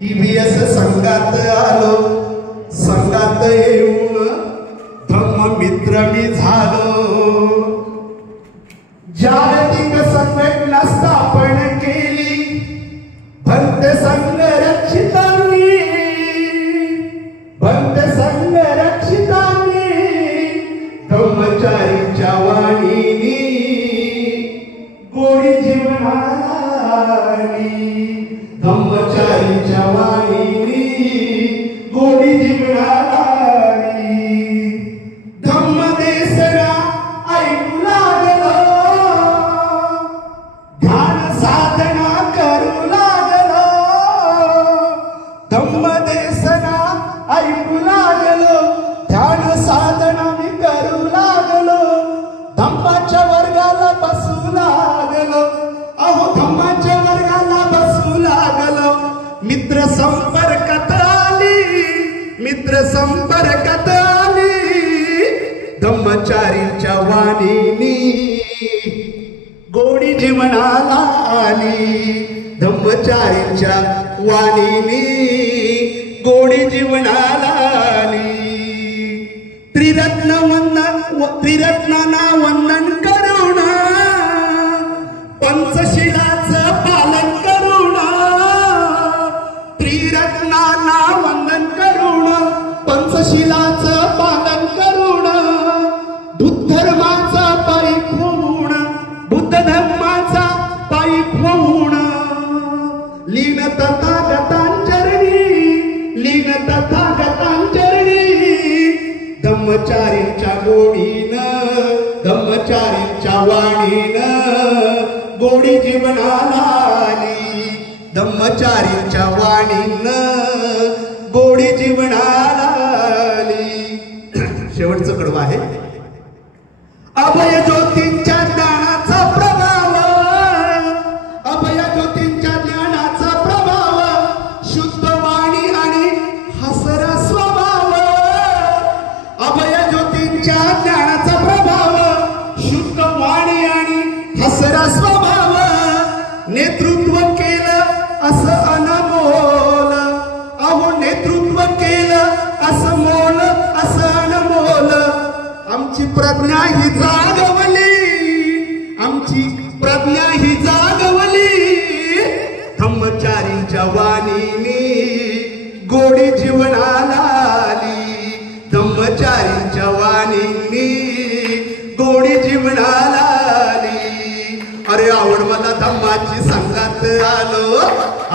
TVS संघात आलो, संघात येऊन धम्म मित्र मी झालो। जागतिक संघटना स्थापन केली भक्त संघ रक्षितांनी, भक्त संघ रक्षितांनी ब्रह्मचारीच्या वाणीनी गोडी जीवनाला ब्रह्मचारीच्या वाणीनी गोडी जीवनाला धम्म देसना ऐकू लागलो, ध्यान साधना करू लागलो, धम्म देसना ऐकू लागलो, ध्यान साधना मी करू लागलो, धम्माच्या वर्गाला बसू लागलो, अहो धम्माच्या वर्गाला बसू लागलो। मित्र संपर्कात आली, मित्र संपर्कात आली, धम्मचारीच्या वाणीनी गोडी जीवनाला आली, धम्मचारीच्या वाणीनी गोडी जीवनाला आली। त्रिरत्न वंदन, त्रिरत्नांना वंदन करून पंचशिलाचं पालन करून, त्रिरत्नांना वंदन करून पंचशिलाचं पालन करून, बुद्ध धर्माचा पाईक होऊन, बुद्ध धर्माचा पाईक होऊन, लीन तथागतांचरणी, लीन तथागतांचरणी, धम्मचारीच्या गोडीनं, धम्मचारीच्या वाणीनं गोडी जीवनाला आली, धम्मचारीच्या वाणीनं गोडी जीवनाला आली। शेवटचं कडवं आहे, अभय ज्योतींच्या ज्ञानाचा प्रभाव, अभय ज्योतींच्या ज्ञानाचा प्रभाव, शुद्ध वाणी आणि हसरा स्वभाव, अभय ज्योतींच्या ज्ञानाचा प्रभाव, शुद्ध वाणी आणि हसरा स्वभाव, नेतृत्व केलं असं अनमोल, अहो नेतृत्व केलं असं मोल, असं अनमोल, आमची प्रज्ञा ही जागवली, आमची प्रज्ञा ही जागवली, धम्मचारीच्या वाणीनी गोडी जीवनाला आली, धम्मचारीच्या वाणीनी गोडी जीवनाला आली। अरे आवड मला धम्माची संघात आलो,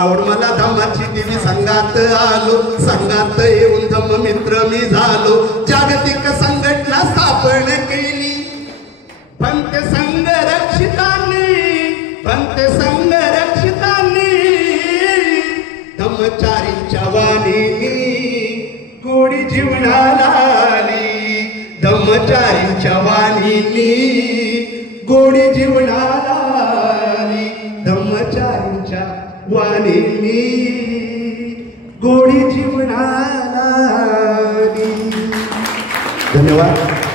आवड मला धम्माची टीव्ही संघात आलो, संघात येऊन धम्म मित्र मी झालो। जागतिक संघटना स्थापन केली पंथ संघ रक्षितांनी, पंथ संघ रक्षितांनी, धम्मचारीच्या वाणीनी गोडी जीवनाला आली, धम्मचारीच्या वाणीनी गोडी जीवनाला आली, धम्मचारीच्या वाणीनी गोडी जीवनाला आली। धन्यवाद।